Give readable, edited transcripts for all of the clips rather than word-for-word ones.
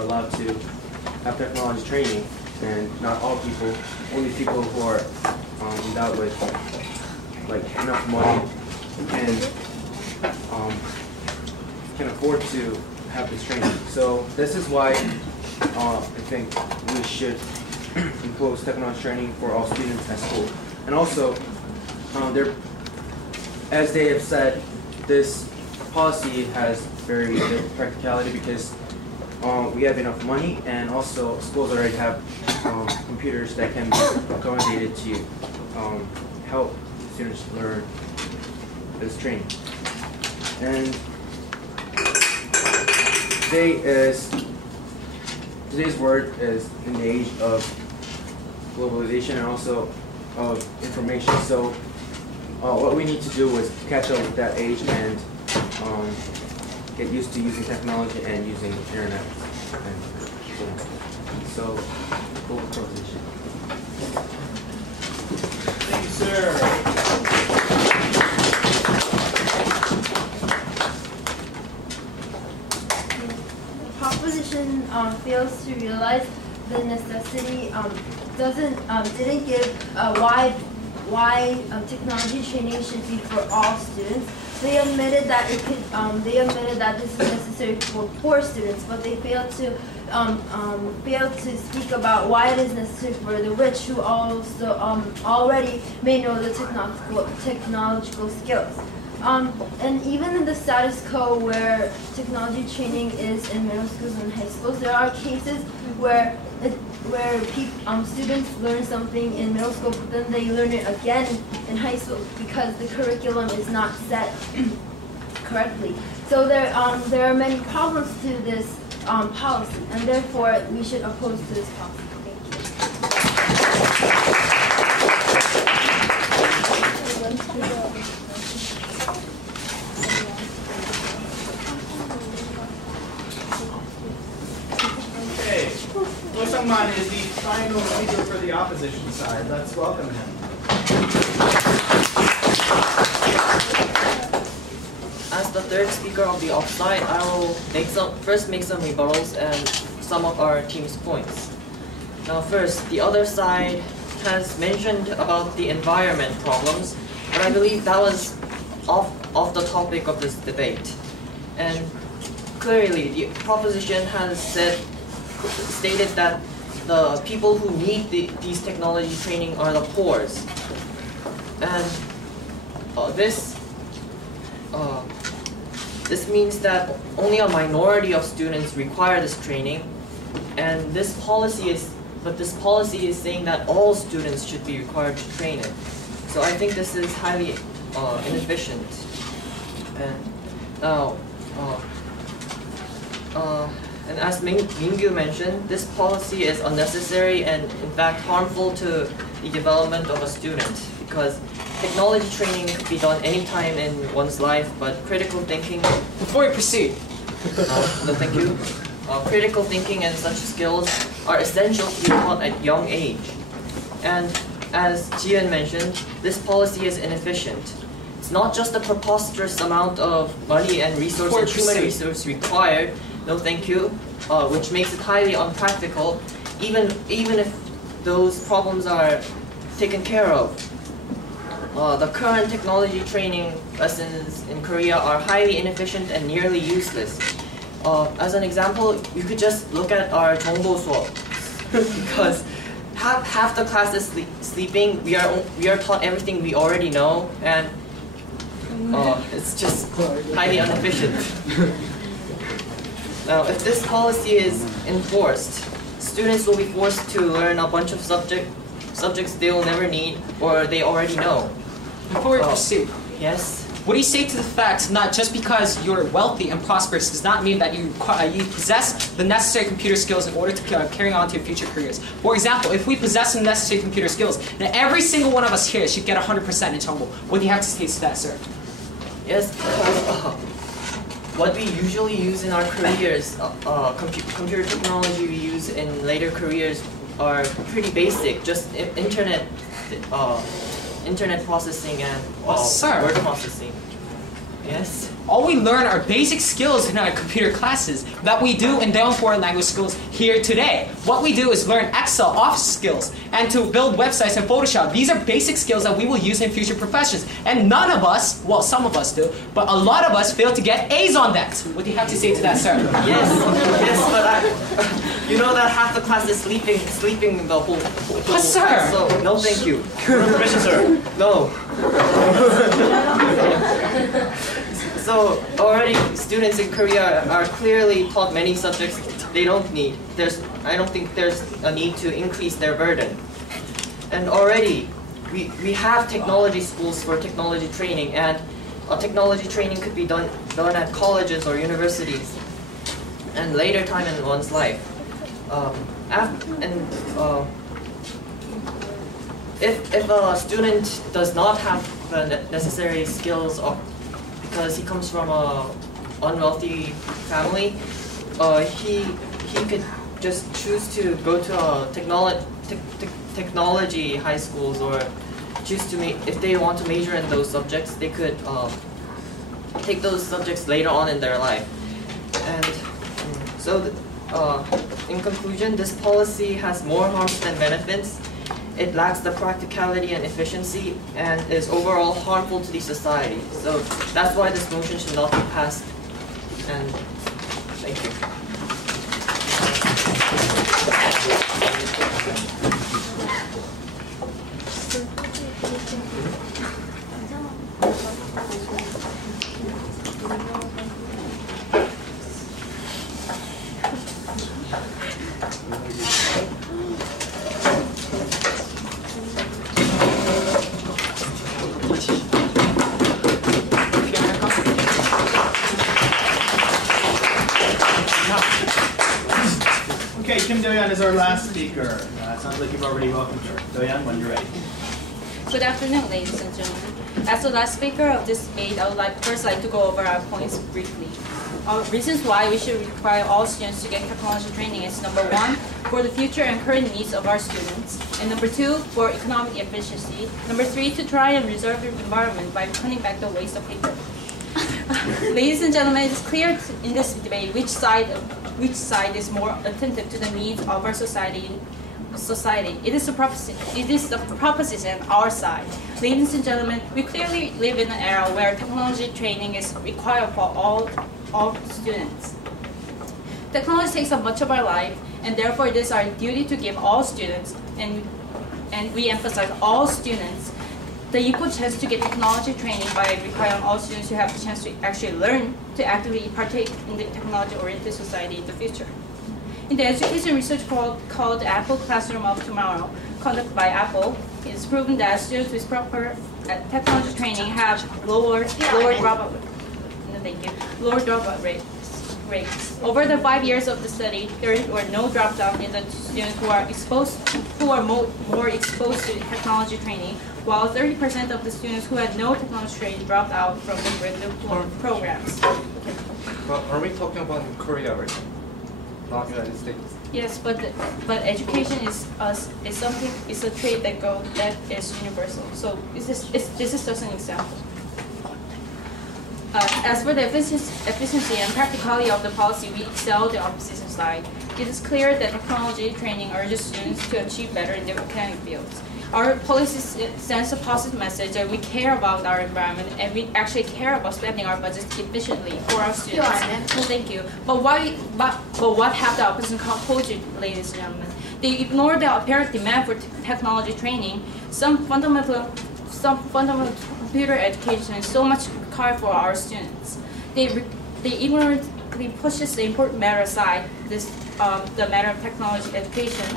are allowed to have technology training, and not all people, only people who are endowed with like enough money and can afford to have this training. So this is why I think we should impose technology training for all students at school. And also, as they have said, this policy has very good practicality because we have enough money, and also schools already have computers that can be accommodated to help students learn this training. And today's word is in the age of globalization and also of information. So what we need to do is catch up with that age and get used to using technology and using the internet. So, full proposition. Thank you, sir. The proposition fails to realize the necessity. Didn't give why technology training should be for all students. They admitted that it could. They admitted that this is necessary for poor students, but they failed to speak about why it is necessary for the rich, who also already may know the technological skills. And even in the status quo where technology training is in middle schools and high schools, there are cases where students learn something in middle school, but then they learn it again in high school because the curriculum is not set correctly. So there are many problems to this policy, and therefore we should oppose to this policy. Thank you. Sungman is the final speaker for the opposition side. Let's welcome him. As the third speaker of the offside, I will first make some rebuttals and sum up our team's points. Now first, the other side has mentioned about the environment problems, but I believe that was off the topic of this debate. And clearly, the proposition has stated that the people who need these technology training are the poor. And this means that only a minority of students require this training, and this policy is saying that all students should be required to train it. So I think this is highly inefficient. And now, and as Mingyu mentioned, this policy is unnecessary and in fact harmful to the development of a student, because technology training could be done anytime in one's life, but critical thinking... Before you proceed. Thank you. Critical thinking and such skills are essential to be taught at young age. And as Jian mentioned, this policy is inefficient. It's not just the preposterous amount of money and resources, human resources required, no thank you, which makes it highly unpractical, even if those problems are taken care of. The current technology training lessons in Korea are highly inefficient and nearly useless. As an example, you could just look at our 정보 수업, because half the class is sleeping. We are taught everything we already know, and it's just highly inefficient. Now, if this policy is enforced, students will be forced to learn a bunch of subjects they will never need or they already know. Before we proceed, yes? What do you say to the fact not just because you're wealthy and prosperous does not mean that you possess the necessary computer skills in order to carry on to your future careers? For example, if we possess the necessary computer skills, then every single one of us here should get 100% in 정보. What do you have to say to that, sir? Yes, because what we usually use in our careers, computer technology we use in later careers are pretty basic, just internet processing and word processing. Yes. All we learn are basic skills in our computer classes that we do in Daewon Foreign Language Schools here today. What we do is learn Excel, Office skills, and to build websites and Photoshop. These are basic skills that we will use in future professions. And none of us, well, some of us do, but a lot of us fail to get A's on that. What do you have to say to that, sir? Yes, but you know that half the class is sleeping the whole But sir! class, so no thank you. Permission, sir. No. So already students in Korea are clearly taught many subjects they don't need. I don't think there's a need to increase their burden. And already we have technology schools for technology training, and technology training could be done at colleges or universities and later time in one's life. If a student does not have the necessary skills because he comes from a unwealthy family, he could just choose to go to a technology high schools, or choose to if they want to major in those subjects, they could take those subjects later on in their life. And so, in conclusion, this policy has more harms than benefits. It lacks the practicality and efficiency, and is overall harmful to the society. So that's why this motion should not be passed. And thank you. Okay, Kim Daewon is our last speaker. Sounds like you've already welcomed her. Daewon, when you're ready. Good afternoon, ladies and gentlemen. As the last speaker of this debate, I would first like to go over our points briefly. Reasons why we should require all students to get technology training is: number one, for the future and current needs of our students; and number two, for economic efficiency; number three, to try and preserve the environment by cutting back the waste of paper. Ladies and gentlemen, it is clear in this debate which side is more attentive to the needs of our society. It is the proposition our side. Ladies and gentlemen, we clearly live in an era where technology training is required for all students. Technology takes up much of our life, and therefore it is our duty to give all students, and we emphasize all students, the equal chance to get technology training by requiring all students to have the chance to actually learn to actively partake in the technology-oriented society in the future. In the education research called Apple Classroom of Tomorrow, conducted by Apple, it is proven that students with proper technology training have lower dropout rates. Over the 5 years of the study, there were no drop-out in the students who are more exposed to technology training, while 30% of the students who had no technology training dropped out from the regular programs. But are we talking about Korea right now? Not United States? Yes, but education is a trait that is universal. So this is just an example. As for the efficiency and practicality of the policy, we excel the opposition side. It is clear that technology training urges students to achieve better in their academic fields. Our policy sends a positive message that we care about our environment, and we actually care about spending our budget efficiently for our students. Well, thank you. But what have the opposition told you, ladies and gentlemen? They ignore the apparent demand for technology training. Some fundamental computer education is so much required for our students. They ignorantly pushes the important matter aside, the matter of technology education,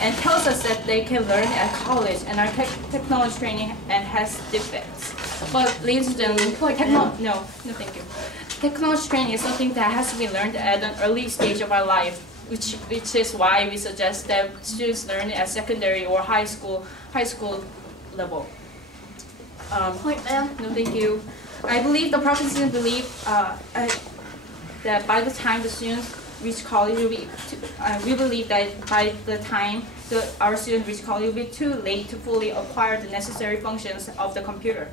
and tells us that they can learn at college and our technology training and has defects. But ladies and gentlemen, no, thank you. Technology training is something that has to be learned at an early stage of our life, which is why we suggest that students learn at secondary or high school level. No, thank you. I believe the proposition believe that by the time the students reach college, we believe that by the time our students reach college, it will be too late to fully acquire the necessary functions of the computer.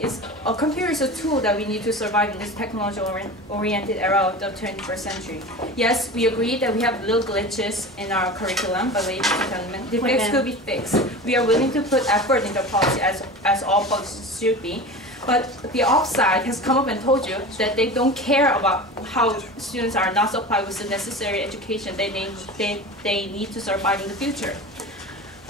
a computer is a tool that we need to survive in this technology-oriented era of the 21st century. Yes, we agree that we have little glitches in our curriculum, but ladies and gentlemen, the fix could be fixed. We are willing to put effort into policy as all policies should be. But the offside has come up and told you that they don't care about how students are not supplied with the necessary education they need to survive in the future.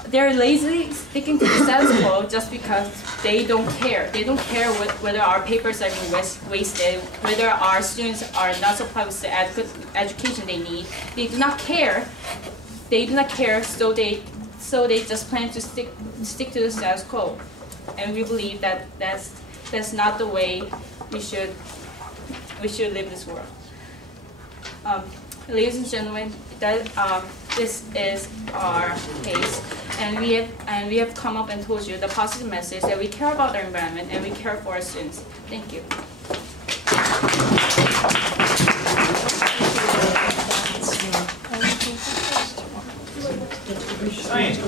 They're lazily sticking to the status quo just because they don't care. They don't care whether our papers are being wasted, whether our students are not supplied with the adequate education they need. They do not care. They do not care, so they just plan to stick to the status quo. And we believe that that's not the way we should live this world. Ladies and gentlemen, this is our case, and we have come up and told you the positive message that we care about our environment and we care for our students. Thank you. Science.